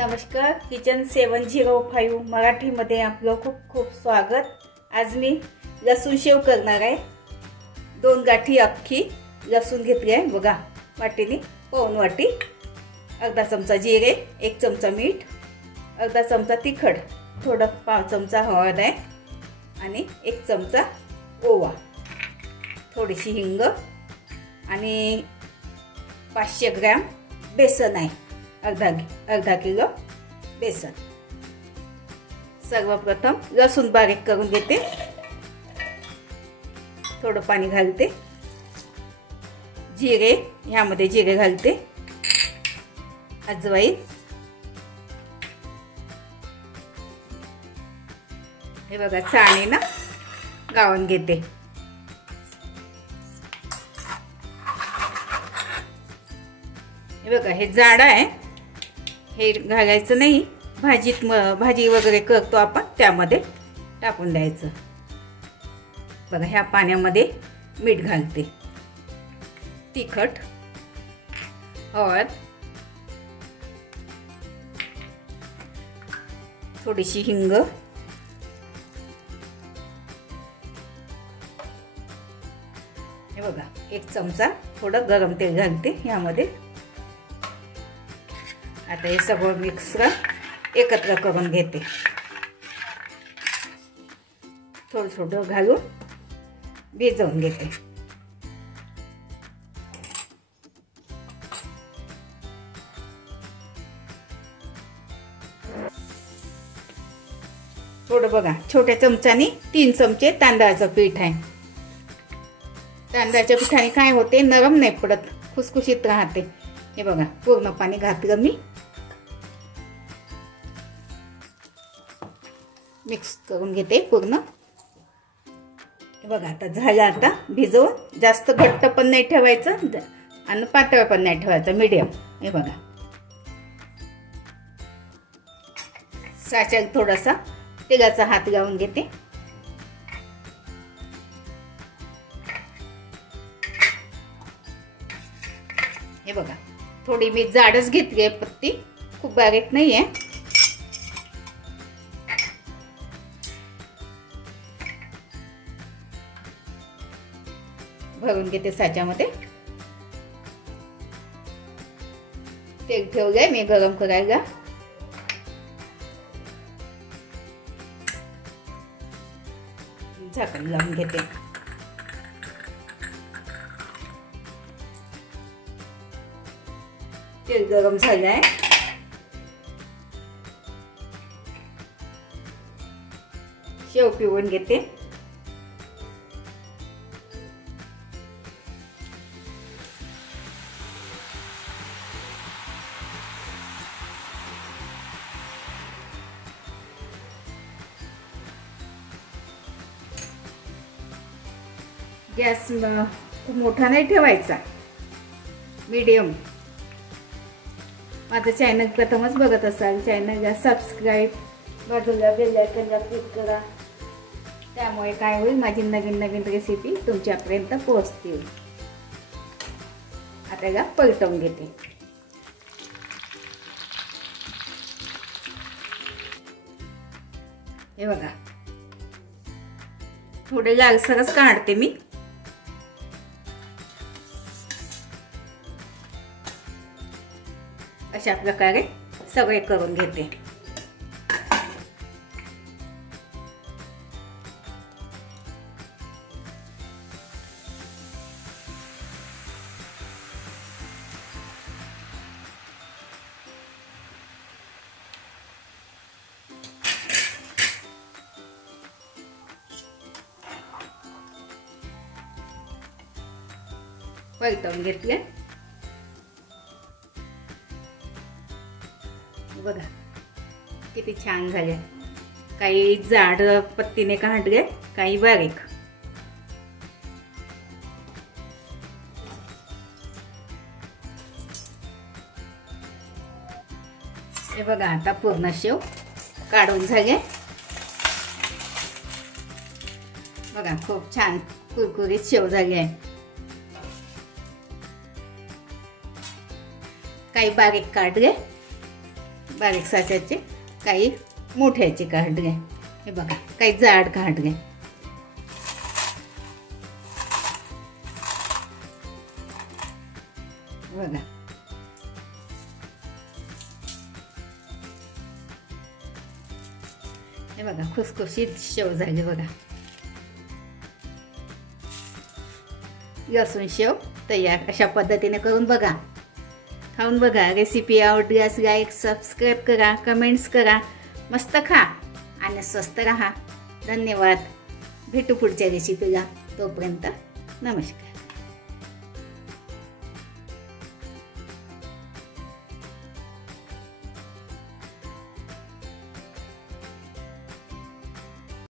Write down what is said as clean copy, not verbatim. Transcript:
नमस्कार, किचन 705 मराठीमध्ये आपलं खूप खूप स्वागत। आज मी लसूण शेव करणार आहे। 2 गाठी अख्खी लसूण घेतली आहे बघा, वाटीने पाऊण वाटी, अर्धा चमचा जिरे, 1 चमचा मीठ, अर्धा चमचा तिखट, थोडं 5 चमचा हळद आहे आणि 1 चमचा ओवा, थोडीशी हिंग आणि 500 ग्रॅम बेसन आहे, अर्धा किलो बेसन। सर्वप्रथम लसूण बारीक करून घेते, थोडं पाणी घालते, जिरे, ह्यामध्ये जिरे घालते, अजवाईन, हे बघा चाळणीने गाळून घेते। हे बघा हे जाड आहे, हे घालायचं नाही, भाजी वगैरे करतो आपण त्यामध्ये टाकून द्यायचं। बघा ह्या पाण्यामध्ये मीठ घालते, तिखट, हळद, थोडीशी हिंग, हे बघा 1 चमचा थोडं गरम तेल घालते ह्यामध्ये। आता हे सगळं मिक्सर एकत्र करून घेते, थोडं थोडं घालून भिजवून घेते। थोडं बघा छोट्या चमच्याने 3 चमचे तांदळाचं पीठ आहे। तांदळाच्या पिठाने काय होते, नरम नाही पडत, खुसखुशीत राहते। हे बघा पूर्ण पाणी घातलं मी, मिक्स करून घेते पूर्ण। हे बघा आता झालं, आता भिजवून जास्त घट्ट पण नाही ठेवायचं आणि पातळ पण नाही ठेवायचं, मीडियम। हे बघा साच्यात थोडासा तेलाचा हात लावून घेते, हे बघा थोडी मी जाडच घेतली आहे पत्ती, खूप बारीक नाही आहे। भरून घेते साच्यामध्ये, तेल ठेवलंय मी गरम करायला। झाकण लावून घेते, तेल गरम झालंय। शेव पिळून घेते, गॅस खूप मोठा नाही ठेवायचा, मीडियम। माझं चॅनल प्रथमच बघत असाल, चॅनलला सबस्क्राईब, बाजूला बेल आयकॉनला क्लिक करा, त्यामुळे काय होईल, माझी नवीन नवीन रेसिपी तुमच्यापर्यंत पोहोचतील। आता याला पलटवून घेते। हे बघा थोडे लालसरच काढते मी। अशा प्रकारे सगळे करून घेते। पलटवून घेतले, बघा किती छान झाले, काही जाड पत्तीने काढले, काही बारीक। हे बघा आता पूर्ण शेव काढून झाले, बघा खूप छान कुरकुरीत शेव झाली आहे। काही बारीक काढले, बारीक साच्याचे, काही मोठ्याचे काढले. हे बघा, काही जाड काढले. बघा हे बघा, खुसखुशीत शेव झाली बघा. लसूण शेव तयार. अशा पद्धतीने करून बघा, खाऊन बघा. रेसिपी आवडल्यास लाईक, सबस्क्राईब करा, कमेंट्स करा. मस्त खा आणि स्वस्त राहा. धन्यवाद. भेटू पुढच्या रेसिपीला. तोपर्यंत नमस्कार.